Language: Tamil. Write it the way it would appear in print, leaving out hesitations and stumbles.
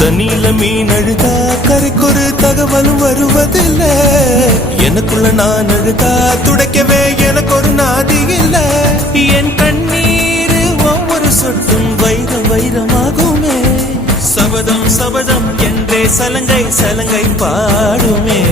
தண்ணியில மீன் அழுதா கரைக்கொரு தகவலும் வருவதில்ல. எனக்குள்ள நான் அழுதா துடைக்கவே எனக்கு ஒரு நாதி இல்ல. என் கண்ணீர் ஒவ்வொரு சொட்டும் வைரம் வைரமாகுமே. சபதம் சபதம் என்றே சலங்கை சலங்கை பாடுமே.